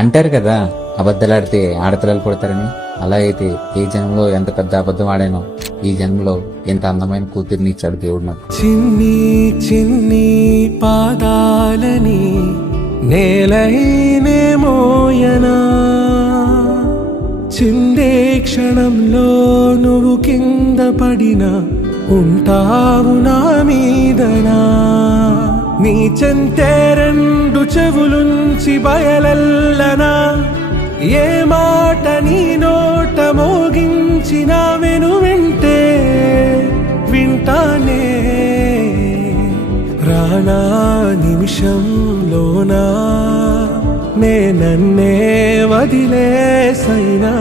అంటారు కదా, అబద్ధాలాడితే ఆడపిల్లలు కొడతారని. అలా అయితే ఈ జన్మలో ఎంత పెద్ద అబద్ధం ఆడానో, ఈ జన్మలో ఎంత అందమైన కూతుర్ని ఇచ్చాడు దేవుడు నాకు. చిన్ని చిన్ని పాదాలని నేలైనే మోయనా, చిందే క్షణంలో నువ్వు కింద పడినా ఉంటావు నా మీదనా. నీ చెంతే రెండు చెవులుంచి బయలెల్లనా, ఏ మాట నీ నోట మోగించిన వెను వింటే వింటానే. రానా నిమిషంలోనా నే నన్నే వదిలేసైనా.